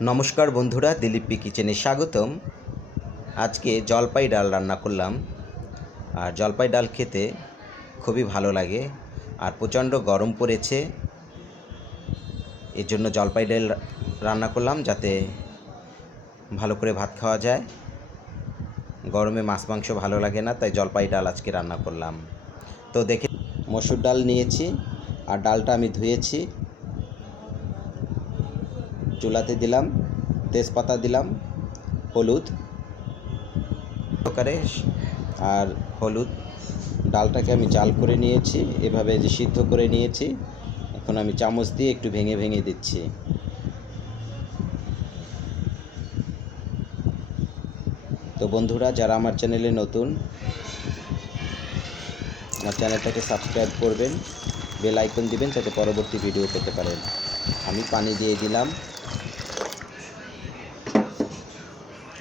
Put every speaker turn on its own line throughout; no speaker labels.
নমস্কার বন্ধুরা, দিলীপ কিচেনে স্বাগতম। আজকে জলপাই ডাল রান্না করলাম। আর জলপাই ডাল খেতে খুবই ভালো লাগে আর প্রচণ্ড গরম পড়েছে। এর জন্য জলপাই ডাল রান্না করলাম যাতে ভালো করে ভাত খাওয়া যায়। গরমে মাছ মাংস ভালো লাগে না, তাই জলপাই ডাল আজকে রান্না করলাম। তো দেখে মসুর ডাল নিয়েছি আর ডালটা আমি ধুয়েছি। চুলাতে দিলাম তেজপাতা দিলাম হলুদ। প্রকারে আর হলুদ ডালটাকে আমি জাল করে নিয়েছি এভাবে যে সিদ্ধ করে নিয়েছি এখন আমি চামচ দিয়ে একটু ভেঙে ভেঙে দিচ্ছি। তো বন্ধুরা যারা আমার চ্যানেলে নতুন আমার চ্যানেলটাকে সাবস্ক্রাইব করবেন বেল আইকন দিবেন যাতে পরবর্তী ভিডিও পেতে পারেন। আমি পানি দিয়ে দিলাম।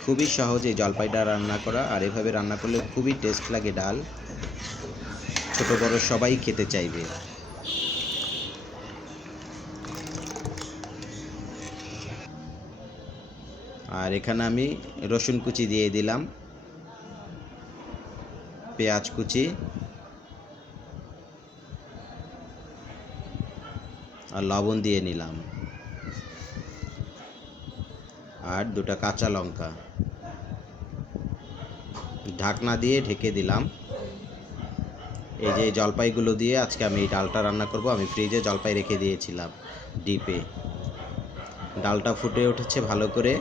খুবই সহজে জলপাইটা রান্না করা আর এভাবে রান্না করলে খুবই টেস্ট লাগে ডাল। ছোট বড় সবাই খেতে চাইবে। আর এখানে আমি রসুন কুচি দিয়ে দিলাম। পেঁয়াজ কুচি। আর লবণ দিয়ে নিলাম। আর দুটা কাঁচা লঙ্কা। ঢাকনা দিয়ে ঢেকে দিলাম। এই যে জলপাইগুলো দিয়ে আজকে আমি এই ডালটা রান্না করব, আমি ফ্রিজে জলপাই রেখে দিয়েছিলাম ডিপে। ডালটা ফুটে উঠেছে ভালো করে।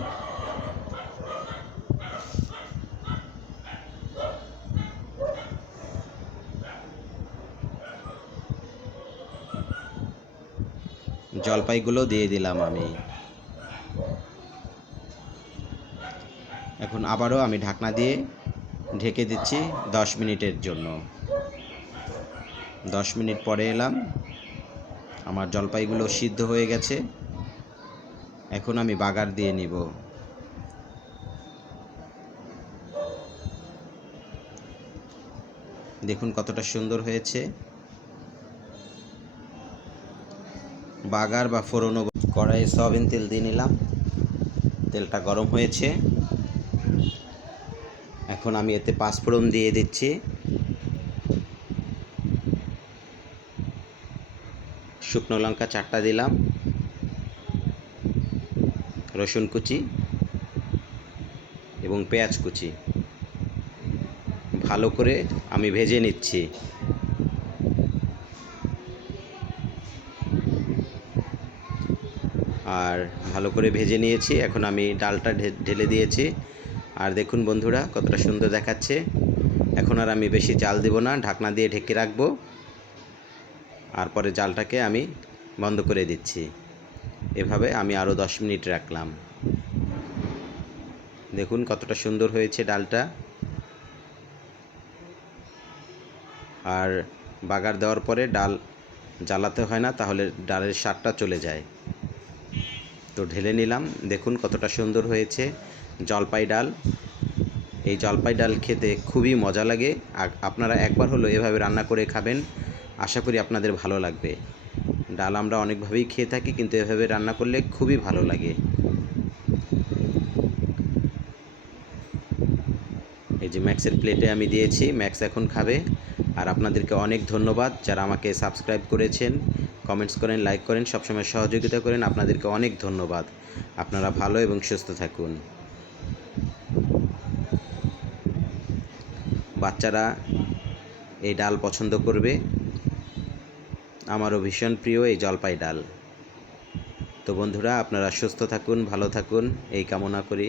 জলপাইগুলো দিয়ে দিলাম আমি। এখন আবারও আমি ঢাকনা দিয়ে ঢেকে দিচ্ছি দশ মিনিটের জন্য। দশ মিনিট পরে এলাম। আমার জলপাইগুলো সিদ্ধ হয়ে গেছে। এখন আমি বাগার দিয়ে নিব। দেখুন কতটা সুন্দর হয়েছে। বাগার বা ফোড়নো কড়াইয়ে সয়াবিন তেল দিয়ে নিলাম। তেলটা গরম হয়েছে। এখন আমি এতে পাঁচফোড়ন দিয়ে দিচ্ছি। শুকনো লঙ্কা চারটা দিলাম। রসুন কুচি এবং পেঁয়াজ কুচি। ভালো করে আমি ভেজে নিচ্ছি। আর ভালো করে ভেজে নিয়েছি। এখন আমি ডালটা ঢেলে দিয়েছি। আর দেখুন বন্ধুরা, কতটা সুন্দর দেখাচ্ছে। এখন আর আমি বেশি জাল দেব না, ঢাকনা দিয়ে ঢেকে রাখব। আর পরে জালটাকে আমি বন্ধ করে দিচ্ছি। এভাবে আমি আরও দশ মিনিট রাখলাম। দেখুন কতটা সুন্দর হয়েছে ডালটা। আর বাগার দেওয়ার পরে ডাল জ্বালাতে হয় না, তাহলে ডালের স্বাদটা চলে যায়। তো ঢেলে নিলাম। দেখুন কতটা সুন্দর হয়েছে। জলপাই ডাল। এই জলপাই ডাল খেতে খুবই মজা লাগে। আপনারা একবার হলো এভাবে রান্না করে খাবেন, আশা করি আপনাদের ভালো লাগবে। ডাল আমরা অনেকভাবেই খেয়ে থাকি, কিন্তু এভাবে রান্না করলে খুবই ভালো লাগে। এই যে ম্যাক্সের প্লেটে আমি দিয়েছি, ম্যাক্স এখন খাবে। আর আপনাদেরকে অনেক ধন্যবাদ যারা আমাকে সাবস্ক্রাইব করেছেন, কমেন্টস করেন, লাইক করেন, সবসময় সহযোগিতা করেন, আপনাদেরকে অনেক ধন্যবাদ। আপনারা ভালো এবং সুস্থ থাকুন। বাচ্চারা এই ডাল পছন্দ করবে। আমারও ভীষণ প্রিয় এই জলপাই ডাল। তো বন্ধুরা, আপনারা সুস্থ থাকুন, ভালো থাকুন, এই কামনা করি।